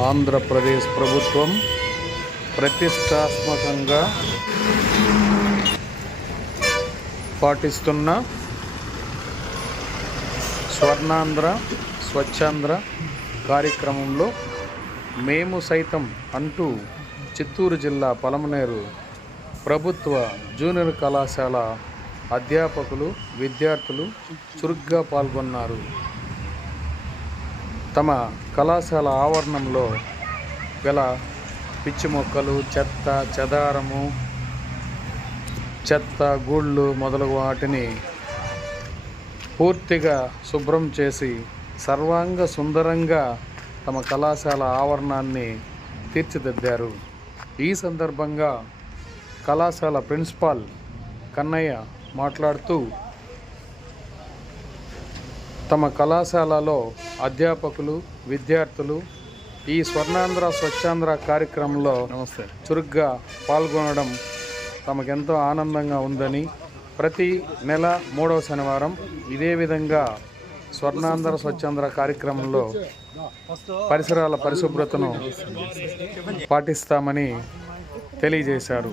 ఆంధ్రప్రదేశ్ ప్రభుత్వం ప్రతిష్టాత్మకంగా పాటిస్తున్న స్వర్ణాంధ్ర స్వచ్ఛాంధ్ర కార్యక్రమంలో మేము సైతం అంటూ చిత్తూరు జిల్లా పలమనేరు ప్రభుత్వ జూనియర్ కళాశాల అధ్యాపకులు విద్యార్థులు చురుగ్గా పాల్గొన్నారు. తమ కళాశాల ఆవరణంలో గల పిచ్చి మొక్కలు చెత్త చెదారము చెత్త గూళ్ళు మొదలగు వాటిని పూర్తిగా శుభ్రం చేసి సర్వాంగ సుందరంగా తమ కళాశాల ఆవరణాన్ని తీర్చిదిద్దారు. ఈ సందర్భంగా కళాశాల ప్రిన్సిపాల్ కన్నయ్య మాట్లాడుతూ తమ కళాశాలలో అధ్యాపకులు విద్యార్థులు ఈ స్వర్ణాంధ్ర స్వచ్ఛాంధ్ర కార్యక్రమంలో నమస్తే. చురుగ్గా పాల్గొనడం తమకెంతో ఆనందంగా ఉందని ప్రతి నెల మూడవ శనివారం ఇదే విధంగా స్వర్ణాంధ్ర స్వచ్ఛాంధ్ర కార్యక్రమంలో పరిసరాల పరిశుభ్రతను పాటిస్తామని తెలియజేశారు.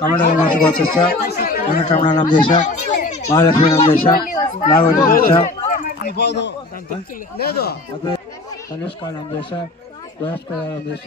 ಕನ್ನಡ ಮಾತೃಭಾಷ ಕನ್ನಡ ನಮ್ಮ ದೇಶ ಮಹಾಲಕ್ಷ್ಮಿ ನಮ್ಮ ದೇಶ ನಾಗವತಿ ದೇಶ ತನುಷ್ಕಾ ನಮ್ಮ ದೇಶ ಬೃಹಸ್ಕರ ನಮ್ಮ ದೇಶ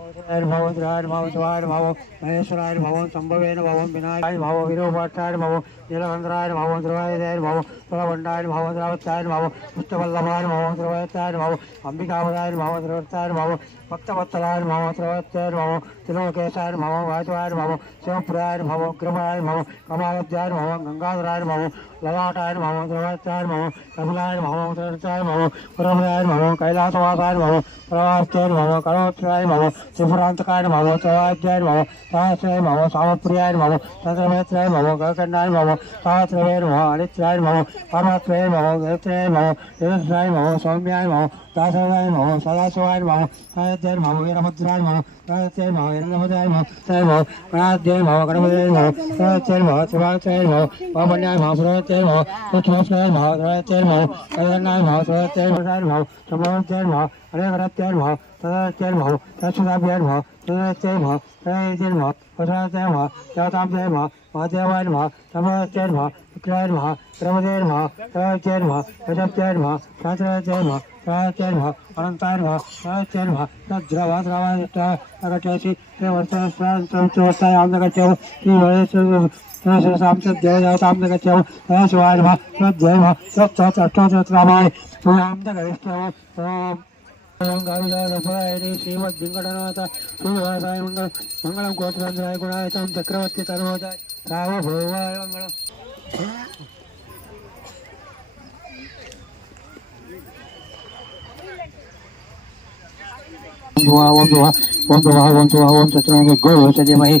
भवद्रायर्भवद्वाय भव महेश्वराय भव संभवेन भव विनायकाय भव विरोपाठाय भव नीलभद्राय भव ध्रुवायदाय भव प्रभंडाय भव द्रावत्याय भव पुष्टवल्लभाय भव ध्रुवायत्याय भव अंबिकावदाय भव ध्रुवत्याय भव भक्तवत्सलाय भव ध्रुवत्याय भव त्रिलोकेशाय भव भव ललाटाय नमः द्रवाचाय नमः कमलाय नमः तरणचाय नमः परमयाय नमः, कैलासवासाय नमः प्रवास्याय नमः करोत्राय नमः, त्रिपुरान्तकाय नमः चवाध्याय नमः, सहस्राय नमः, सामप्रियाय नमः चन्द्रमेत्राय नमः, गगनाय नमः सहस्रवे नमः अनित्राय नमः परमात्मये नमः गत्रे नमः यजस्राय नमः, सौम्याय नमः, दासवाय नमः, सदाशिवाय नमः अयोध्याय नमः, वीरभद्राय नमः राजत्याय नमः हिरण्यभद्राय नमः तय नमः गणाध्याय नमः गणपतये नमः राजत्याय नमः शिवाचाय नमः वामन्याय नमः భావం గగన్నాయన భావం సహస్రవేణ భావం అనిత్యాయన భావం పరమాత్మేయ భావం గరిత్రాయ భావం నిరుద్రాయ భావం సౌమ్యాయ భావం దాసవాయ భావం సదాశివాయ భావం సాహిత్యాయ భావం వీరభద్రాయ భావం సాహిత్యాయ భావం ఇంద్రభద్రాయ భావం సాయ భావం గణాధ్యాయ భావం గణపతియ భావం సాహిత్యాయ భావం శివాచార్య భావం పాపన్యాయ భావం సురవత్యాయ భావం సూక్ష్మస్యాయ భావం సురవత్యాయ భావం కళ్యాణాయ భావం సురవత్యాయ భావం సమవత్యాయ భావం అనేకరత్యాయ భావం సదాత్యాయ భావం శాశ్వతాభ్యాయ భావం సురవత్యాయ భావం సదాత్యాయ భావం వసరాత్యాయ భావం దేవతాభ్యాయ భావం మహాదేవాయ భావం సమవత్యాయ భావం విక్రయాయ భావం క్రమదేయ భావం సదాత్యాయ భావం రజత్యాయ భావం శాంతిరాత్యాయ భావం సదాత్యాయ భావం అనంతాయ భావం సదాత్యాయ భావం ద్రవ ద్రవ అగట్టేసి వర్తాయ ఆంధ్రగత్యావు जय चक्रवर्ती ओम ओम ओम ओम ओम चतुर्मुख गो सदे मही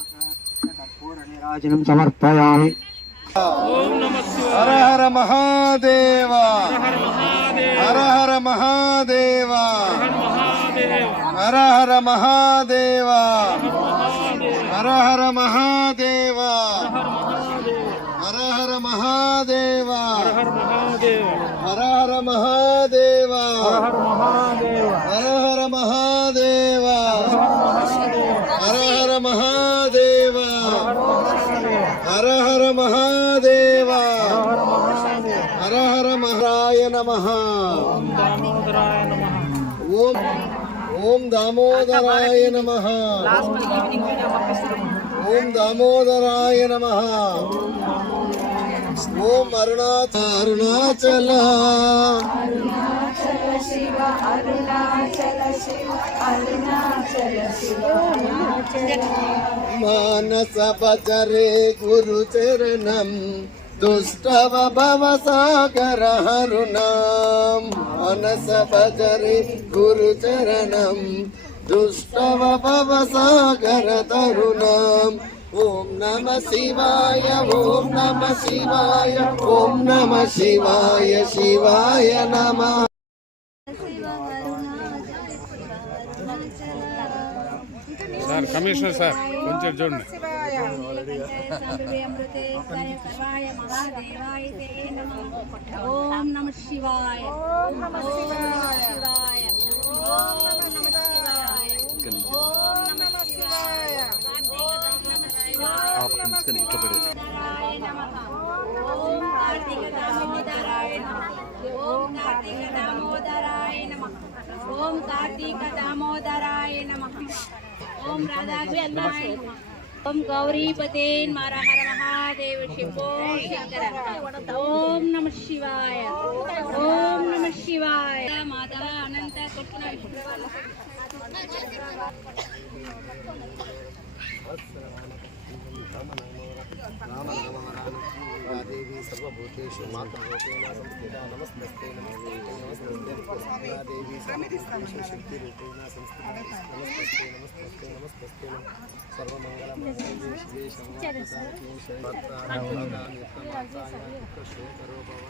రాజనం సమర్పయామి. హర హర మహాదేవ. హర హర మహాదేవ. హర హర మహాదేవ. హర హర మహాదేవ హర హర మహాదేవ హర హర మహాదేవ హర హర మహాదేవ హర హర మహాదేవ హర హర మహాదేవ మహారాయ నమ. ఓం ఓం దామోదరాయ నమ. ఓం దామోదరాయ నమ. ఓం అరుణాచ అరుణాచల. మానస భజరే గురు చరణం. దుష్టవ భవ సాగర హరుణాం మానస భజరే గురు చరణం దుష్టవ భవ సాగర తరుణాం ఓం నమ శివాయ ఓం నమ శివాయ ఓం నమ శివాయ శివాయ నమ సార్ కమిషనర్ సార్ కొంచెం చూడండి. अमृते महादेवाय ते नमः ओम नम शिवाय ओम नमः शिवाय ओम नमः शिवाय ओम नमः शिवाय आप इसका ओम कार्तिक दामोदराय नमः ओम कार्तिक दामोदराय नमः ओम कार्तिक दामोदराय नमः ओम राधा कृष्णाय नमः ఓం గౌరీపతే మార హర మహాదేవ శివో శంకర ఓం నమ శివాయ ఓం నమ శివాయ మాధవ అనంత కృష్ణ విష్ణు దేవి సర్వభూతేషు మాతృభూతేన సంస్థిత నమస్తస్తే నమస్తే దేవి శక్తి రూపేణ సంస్థిత నమస్తస్తే నమస్తస్తే నమస్తస్తే సర్వమంగళ శివే శంకరోభవ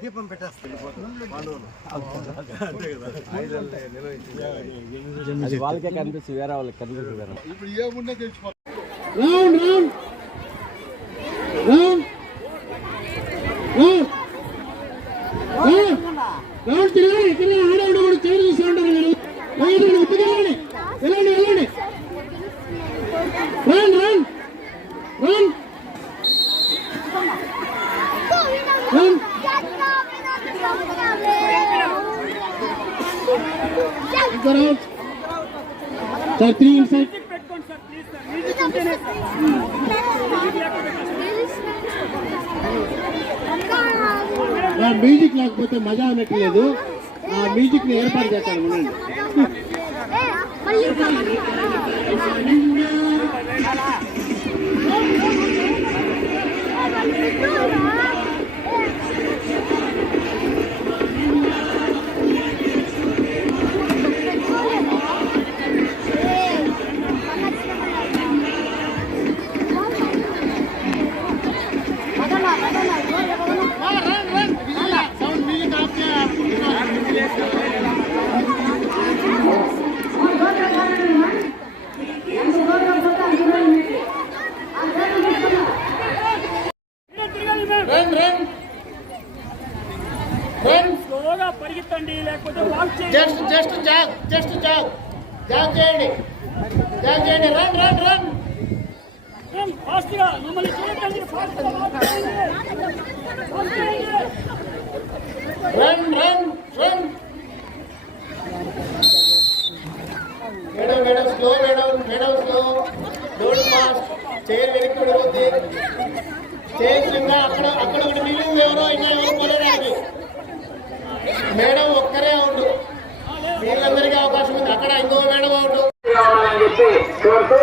దీపం పెట్టేస్తారు వాళ్ళకే కనిపిస్తుంది వేరే వాళ్ళకి కనిపిస్తుంది ఇప్పుడు ఏ ముందే తెలుసుకో round round round round round திருவிழா எத்தனை ஆடோடு கூட சேர்ந்து சேர்ந்து வயது முப்பத்தி விளையாடு விளையாடு run run run run Get out. Get out. Get out. Music లేకపోతే మజా అన్నట్లేదు ఆ మ్యూజిక్ని ఏర్పాటు చేస్తాను ఉండండి స్లోగా పరిగెత్తండి లేకపోతే వాక్ చేయండి. Just just jog just jog. Jog చేయండి. జాగ్ చేయండి. Run run run. ఫాస్ట్గా మమ్మల్ని చూడకండి ఫాస్ట్గా వాక్ చేయండి. వాక్ చేయండి. Run run run. Madam madam slow madam madam slow don't fast chair వెనక్కి పడిపోద్ది. చైర్ కింద అక్కడ అక్కడ ఒకటి మిగిలింది ఎవరో ఇంకా ఎవరు పోలేదానికి మేడం ఒక్కరే అవుట్. వీళ్ళందరికీ అవకాశం ఉంది. అక్కడ ఇంకో మేడం అవుట్. చెప్పి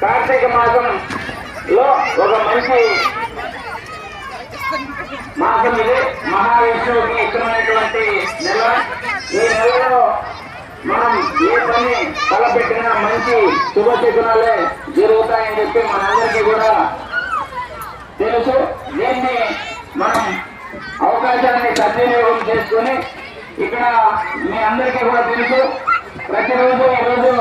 కార్తీక మాసంలో ఒక మంచి మాసం ఇది. మహావిష్ణువుకి ఇష్టమైనటువంటి నెల. ఈ నెలలో మనం ఏ పని తలపెట్టినా మంచి శుభశకునాలే జరుగుతాయని చెప్పి మనందరికీ కూడా తెలుసు. దీన్ని మనం అవకాశాన్ని సద్వినియోగం చేసుకుని ఇక్కడ మీ అందరికీ కూడా తెలుసు ప్రతిరోజు ఈరోజు